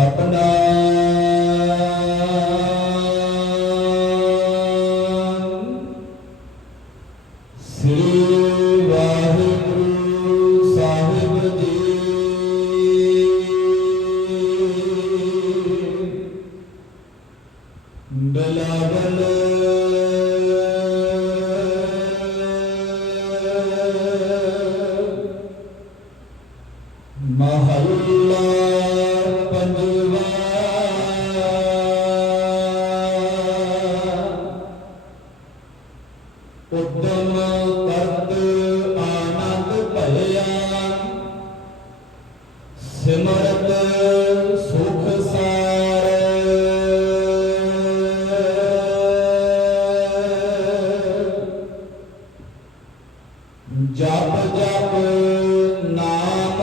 ਸਤਨਾਮ। ਸ੍ਰੀ ਵਾਹਿਗੁਰੂ ਸਾਹਿਬ ਜੀ। ਬਲਾਵਲ। ਮਹੱਲਾ ਉਦਮ ਕਰਤ ਸਿਮਰਤ ਸੁਖ ਸਾਰ। ਜਪ ਜਪ ਨਾਮ